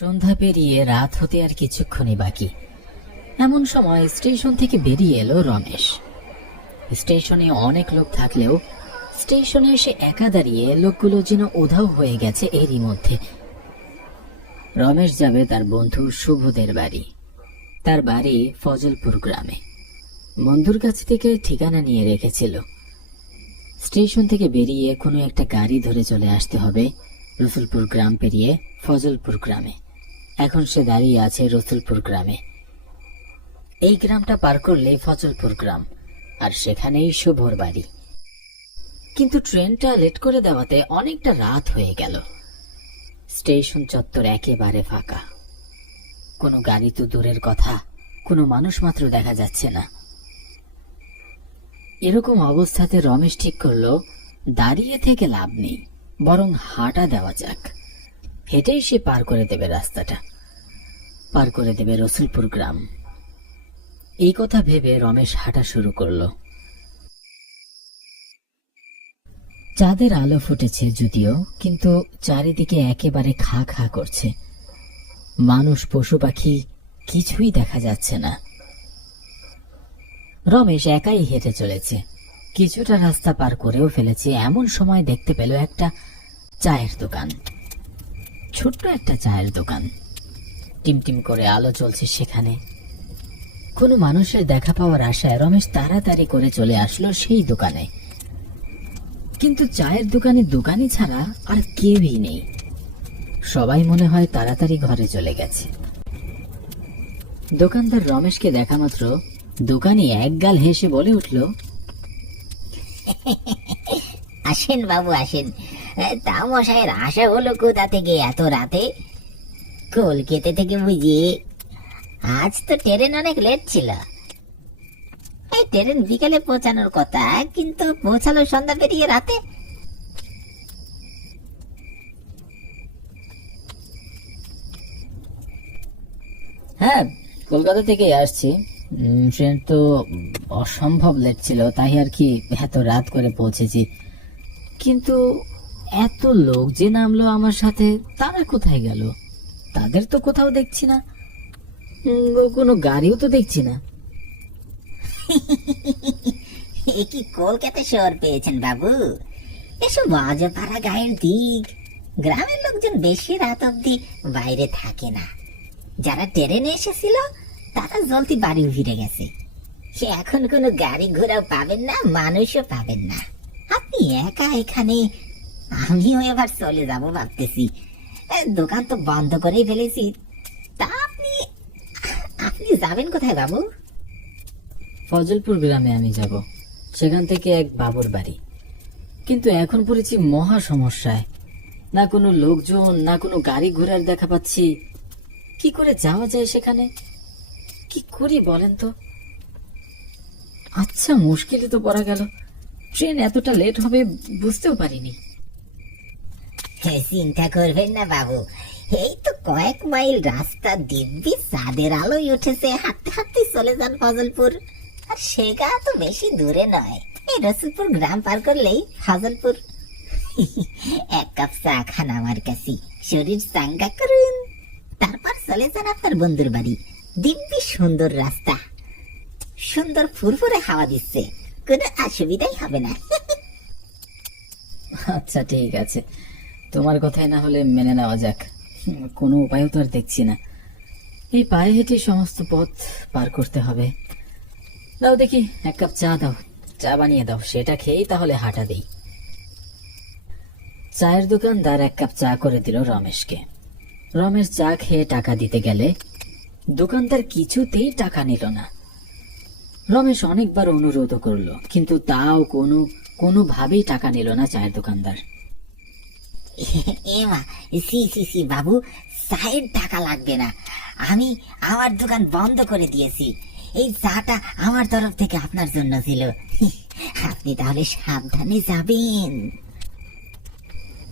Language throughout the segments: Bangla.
সন্ধ্যা পেরিয়ে রাত হতে আর কিছুক্ষণই বাকি। এমন সময় স্টেশন থেকে বেরিয়ে এলো রমেশ। স্টেশনে অনেক লোক থাকলেও স্টেশনে এসে একা দাঁড়িয়ে লোকগুলো যেন উধাও হয়ে গেছে এরই মধ্যে। রমেশ যাবে তার বন্ধু শুভদের বাড়ি। তার বাড়ি ফজলপুর গ্রামে। বন্ধুর কাছ থেকে ঠিকানা নিয়ে রেখেছিল। স্টেশন থেকে বেরিয়ে কোনো একটা গাড়ি ধরে চলে আসতে হবে রসুলপুর গ্রাম পেরিয়ে ফজলপুর গ্রামে। এখন সে দাঁড়িয়ে আছে রসুলপুর গ্রামে। এই গ্রামটা পার করলেই ফজলপুর গ্রাম, আর সেখানেই শুভর বাড়ি। কিন্তু ট্রেনটা লেট করে দেওয়াতে অনেকটা রাত হয়ে গেল। স্টেশন চত্বর একেবারে ফাঁকা। কোনো গাড়ি তো দূরের কথা, কোনো মানুষ মাত্র দেখা যাচ্ছে না। এরকম অবস্থাতে রমেশ ঠিক করলো দাঁড়িয়ে থেকে লাভ নেই, বরং হাঁটা দেওয়া যাক। হেঁটেই সে পার করে দেবে রাস্তাটা, পার করে দেবে রসুলপুর গ্রাম। এই কথা ভেবে রমেশ হাঁটা শুরু করলো। চাঁদের আলো ফুটেছে যদিও, কিন্তু চারিদিকে একেবারে খা খা করছে। মানুষ পশু পাখি কিছুই দেখা যাচ্ছে না। রমেশ একাই হেঁটে চলেছে। কিছুটা রাস্তা পার করেও ফেলেছে, এমন সময় দেখতে পেল একটা চায়ের দোকান। ছোট্ট একটা চায়ের দোকান, টিমটিম করে আলো চলছে সেখানে। কোনো মানুষের দেখা পাওয়ার আশায় রমেশ তাড়াতাড়ি করে চলে আসলো সেই দোকানে। কিন্তু চায়ের দোকানে দোকানি ছাড়া আর কেউই নেই। সবাই মনে হয় তাড়াতাড়ি ঘরে চলে গেছে। দোকানদার রমেশকে দেখা মাত্র দোকানি একগাল হেসে বলে উঠল, আসেন বাবু আসেন। তা মশাইয়ের আশা হলো কোথা থেকে এত রাতে? কলকাতা থেকে বুঝি? আজ তো ট্রেন অনেক লেট ছিল। এই ট্রেন বিকেলে পৌঁছানোর কথা, কিন্তু পৌঁছালো সন্ধ্যা পেরিয়ে রাতে। হ্যাঁ, কলকাতা থেকেই আসছি। ট্রেন তো অসম্ভব লেট ছিল, তাই আর কি এত রাত করে পৌঁছেছি। কিন্তু এত লোক যে নামলো আমার সাথে, তারা কোথায় গেল? তাদের তো কোথাও দেখছি না। কোনো গাড়িও তো দেখছি না। এ কি কলকাতা শহর পেয়েছেন বাবু? এসব অজপাড়া গায়ের দিক। গ্রামের লোকজন বেশি রাত অব্দি বাইরে থাকে না। যারা ট্রেনে এসেছিল তারা জলদি বাড়ি ফিরে গেছে। সে এখন কোনো গাড়ি ঘোড়াও পাবেন না, মানুষও পাবেন না। আপনি একা এখানে। আমিও এবার চলে যাব ভাবতেছি। দোকান তো বন্ধ করেই ফেলেছি। তা আপনি আপনি যাবেন কোথায় বাবু? ফজলপুর গ্রামে আমি যাব। সেখান থেকে এক বাবুর বাড়ি। কিন্তু এখন পড়েছি মহা সমস্যায়। না কোনো লোকজন, না কোনো গাড়ি ঘোড়ার দেখা পাচ্ছি। কি করে যাওয়া যায় সেখানে? কি করি বলেন তো? আচ্ছা, মুশকিলে তো পড়া গেল। ট্রেন এতটা লেট হবে বুঝতেও পারিনি। চিন্তা করবেন না বাবু, এই তো কয়েক মাইল রাস্তা, দিব্যি চাঁদের আলোয় উঠেছে। হাঁটতে হাঁটতে চলে যান ফজলপুর। আর সেটা তো বেশি দূরে নয়। এই রসুলপুর গ্রাম পার করলেই ফজলপুর। এক কাপ চা খান আমার কাছে, শরীর চাঙ্গা করুন। তারপর চলে যান আপনার বন্ধুর বাড়ি। দিব্যি সুন্দর রাস্তা, সুন্দর ফুরফুরে হাওয়া দিচ্ছে, কোনো অসুবিধাই হবে না। আচ্ছা ঠিক আছে, তোমার কথাই না হলে মেনে নেওয়া যাক। কোনো উপায়ও তো আর দেখছি না। এই পায়ে হেঁটে সমস্ত পথ পার করতে হবে। দাও দেখি, এক কাপ চা দাও, চা বানিয়ে দাও, সেটা খেয়েই তাহলে হাঁটা দেই। চায়ের দোকানদার এক কাপ চা করে দিল রমেশকে। রমেশ চা খেয়ে টাকা দিতে গেলে দোকানদার কিছুতেই টাকা নিল না। রমেশ অনেকবার অনুরোধ করলো, কিন্তু তাও কোনোভাবেই টাকা নিল না চায়ের দোকানদার। এমা, সি সি সি বাবু, চায়ের টাকা লাগবে না। আমি আমার দোকান বন্ধ করে দিয়েছি। এই চাটা আমার তরফ থেকে আপনার জন্য ছিল। আপনি তাহলে সাবধানে যাবেন।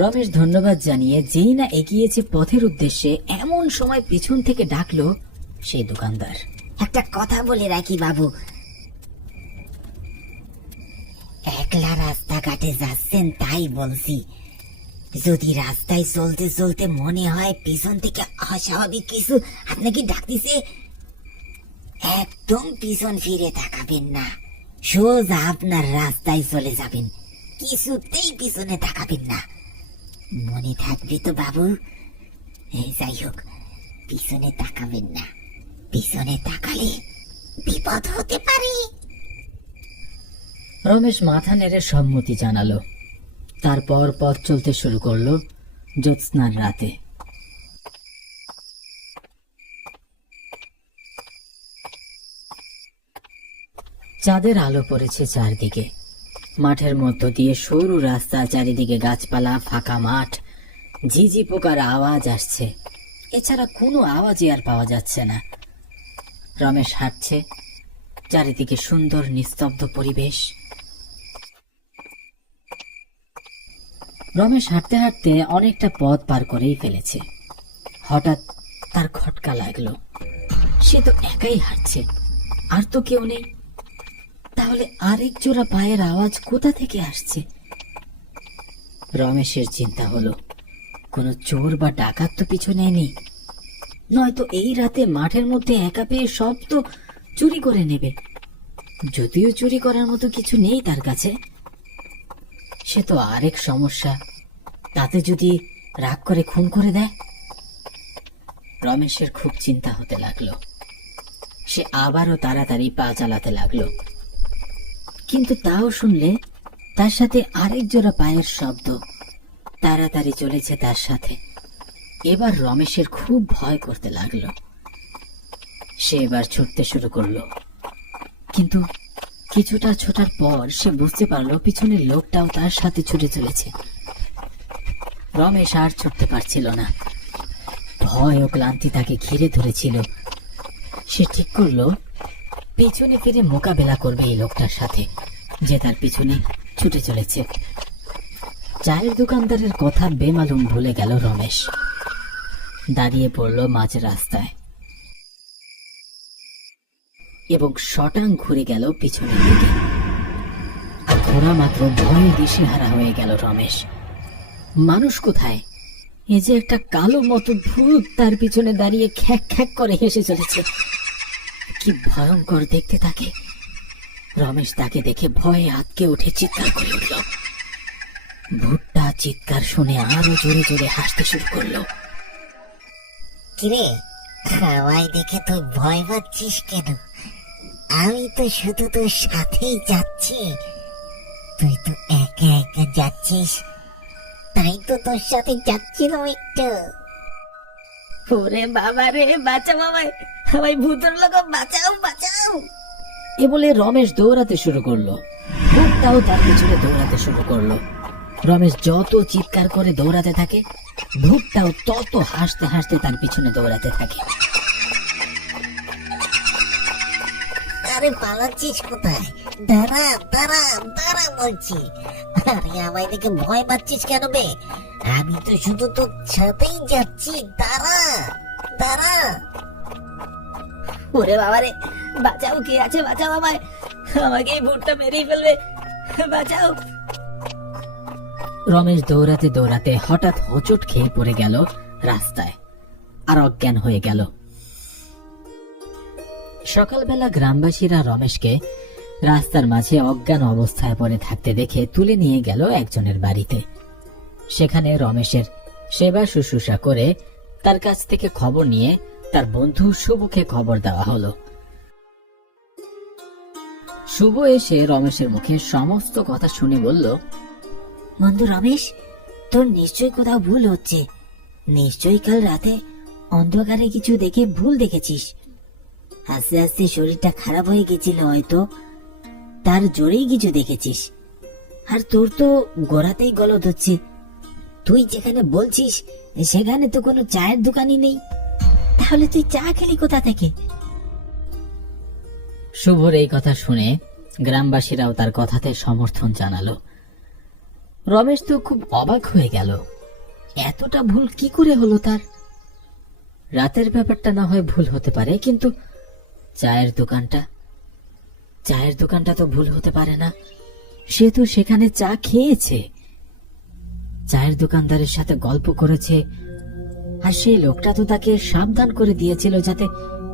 রমেশ ধন্যবাদ জানিয়ে যেই না এগিয়েছে পথের উদ্দেশ্যে, এমন সময় পিছন থেকে ডাকলো সেই দোকানদার। একটা কথা বলে রাখি বাবু, একলা রাস্তাঘাটে যাচ্ছেন তাই বলছি। যদি রাস্তায় চলতে চলতে মনে হয় পিছন থেকে অস্বাভাবিক কিছু আপনাকে ডাকতেছে, একদম পিছন ফিরে তাকাবেন না, সোজা আপনার রাস্তায় চলে যাবেন, কিছুতেই পিছনে তাকাবেন না। মনে থাকবে তো বাবু? যাই হোক, পিছনে তাকাবেন না, পিছনে তাকালে বিপদ হতে পারে। রমেশ মাথা নেড়ে সম্মতি জানালো। তারপর পথ চলতে শুরু করলো জ্যোৎস্নার রাতে। চাঁদের আলো পড়েছে চারদিকে। মাঠের মধ্য দিয়ে সরু রাস্তা, চারিদিকে গাছপালা, ফাঁকা মাঠ, ঝিঝি পোকার আওয়াজ আসছে। এছাড়া কোনো আওয়াজই আর পাওয়া যাচ্ছে না। রমেশ হাঁটছে, চারিদিকে সুন্দর নিস্তব্ধ পরিবেশ। রমেশ হাঁটতে হাঁটতে অনেকটা পথ পার করেই ফেলেছে। হঠাৎ তার খটকা লাগলো। সে তো একাই হাঁটছে, আর তো কেউ নেই। তাহলে আরেক জোড়া পায়ের আওয়াজ কোথা থেকে আসছে? রমেশের চিন্তা হলো, কোনো চোর বা ডাকাত তো পিছনে নেই, নয়তো এই রাতে মাঠের মধ্যে একা পেয়ে সব তো চুরি করে নেবে। যদিও চুরি করার মতো কিছু নেই তার কাছে, সে তো আরেক সমস্যা, তাতে যদি রাগ করে খুন করে দেয়। রমেশের খুব চিন্তা হতে লাগলো। সে আবারও তাড়াতাড়ি পা চালাতে লাগলো, কিন্তু তাও শুনলে তার সাথে আরেক জোড়া পায়ের শব্দ তাড়াতাড়ি চলেছে তার সাথে। এবার রমেশের খুব ভয় করতে লাগলো। সে এবার ছুটতে শুরু করলো, কিন্তু কিছুটা ছোটার পর সে বুঝতে পারলো পিছনের লোকটাও তার সাথে ছুটে চলেছে। রমেশ আর ছুটতে পারছিল না। ভয় ও ক্লান্তি তাকে ঘিরে ধরেছিল। সে ঠিক করলো পেছনে ফিরে মোকাবেলা করবে এই লোকটার সাথে, যে তার পিছনে ছুটে চলেছে। চায়ের দোকানদারের কথা বেমালুম ভুলে গেল রমেশ। দাঁড়িয়ে পড়ল মাঝ রাস্তায় এবং শটাং ঘুরে গেল পিছনের দিকে। আর ঘোড়া মাত্র ভয়ে দিশেহারা হয়ে গেল রমেশ। মানুষ কোথায়? এ যে একটা কালো মতো ভূত তার পিছনে দাঁড়িয়ে খ্যাক খ্যাক করে হেসে চলেছে। কি ভয়ঙ্কর দেখতে তাকে! রমেশ তাকে দেখে ভয়ে আঁতকে উঠে চিৎকার করে উঠল। ভূতটা চিৎকার শুনে আরো জোরে জোরে হাসতে শুরু করলো। কিরে, আমায় দেখে তুই ভয় পাচ্ছিস কেন? আমি তো শুধু তোর সাথেই যাচ্ছি। তুই তো একা একা যাচ্ছিস, তাই তো তোর সাথে যাচ্ছিলাম একটু। ওরে বাবা রে, বাঁচাও আমায়, আমায় ভূতের লোক বাঁচাও, বাঁচাও। এ বলে রমেশ দৌড়াতে শুরু করলো। ভূতটাও তার পিছনে দৌড়াতে শুরু করলো। রমেশ যত চিৎকার করে দৌড়াতে থাকে, ভূতটাও তত হাসতে হাসতে তার পিছনে দৌড়াতে থাকে। আরে পালাচ্ছিস কোথায়? দাঁড়া দাঁড়া দাঁড়া বলছি। আরে আমায় দেখে ভয় পাচ্ছিস কেন বে? আমি তো শুধু তোর সাথেই যাচ্ছি, দাঁড়া দাঁড়া। ওরে বাবারে, বাঁচাও, কে আছে? বাঁচাও আমায়, আমাকে এই ভূতটা মেরেই ফেলবে, বাঁচাও। রমেশ দৌড়াতে দৌড়াতে হঠাৎ হোঁচট খেয়ে পড়ে গেল রাস্তায়, আর অজ্ঞান হয়ে গেল। সকালবেলা গ্রামবাসীরা রমেশকে রাস্তার মাঝে অজ্ঞান অবস্থায় পড়ে থাকতে দেখে তুলে নিয়ে গেল একজনের বাড়িতে। সেখানে রমেশের সেবা শুশ্রূষা করে তার কাছ থেকে খবর নিয়ে তার বন্ধু শুভকে খবর দেওয়া হলো। শুভ এসে রমেশের মুখে সমস্ত কথা শুনে বলল, বন্ধু রমেশ, তোর নিশ্চয়ই কোথাও ভুল হচ্ছে। নিশ্চয়ই কাল রাতে অন্ধকারে কিছু দেখে ভুল দেখেছিস। আস্তে আস্তে শরীরটা খারাপ হয়ে গেছিল হয়তো, তার জোরেই কিছু দেখেছিস। আর তোর তো গোড়াতেই গলদ হচ্ছে। তুই যেখানে বলছিস সেখানে তো কোনো চায়ের দোকানই নেই, তাহলে তুই চা খেলি কোথা থেকে? শুভর এই কথা শুনে গ্রামবাসীরাও তার কথাতে সমর্থন জানালো। রমেশ তো খুব অবাক হয়ে গেল, এতটা ভুল কি করে হলো তার? রাতের ব্যাপারটা না হয় ভুল হতে পারে, কিন্তু চায়ের দোকানটা তো ভুল হতে পারে না। সে তো সেখানে চা খেয়েছে। চায়ের দোকানদারের সাথে গল্প করেছে, আর সেই লোকটা তো তাকে সাবধান করে দিয়েছিল যাতে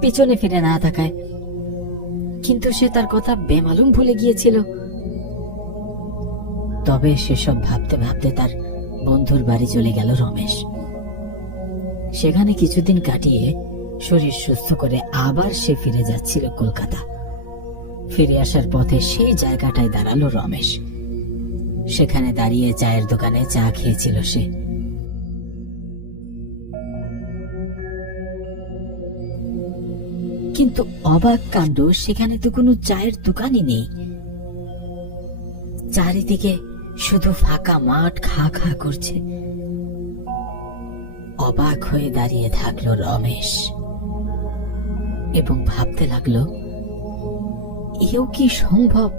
পিছনে ফিরে না তাকায়, কিন্তু সে তার কথা বেমালুম ভুলে গিয়েছিল। তবে সেসব ভাবতে ভাবতে তার বন্ধুর বাড়ি চলে গেল রমেশ। সেখানে কিছুদিন কাটিয়ে শরীর সুস্থ করে আবার সে ফিরে যাচ্ছিল কলকাতা। ফিরে আসার পথে সেই জায়গাটায় দাঁড়ালো রমেশ। সেখানে দাঁড়িয়ে চায়ের দোকানে চা খেয়েছিল সে। কিন্তু অবাক কাণ্ড, সেখানে তো কোনো চায়ের দোকানই নেই। চারিদিকে শুধু ফাঁকা মাঠ খা খা করছে। অবাক হয়ে দাঁড়িয়ে থাকলো রমেশ এবং ভাবতে লাগলো, এও কি সম্ভব?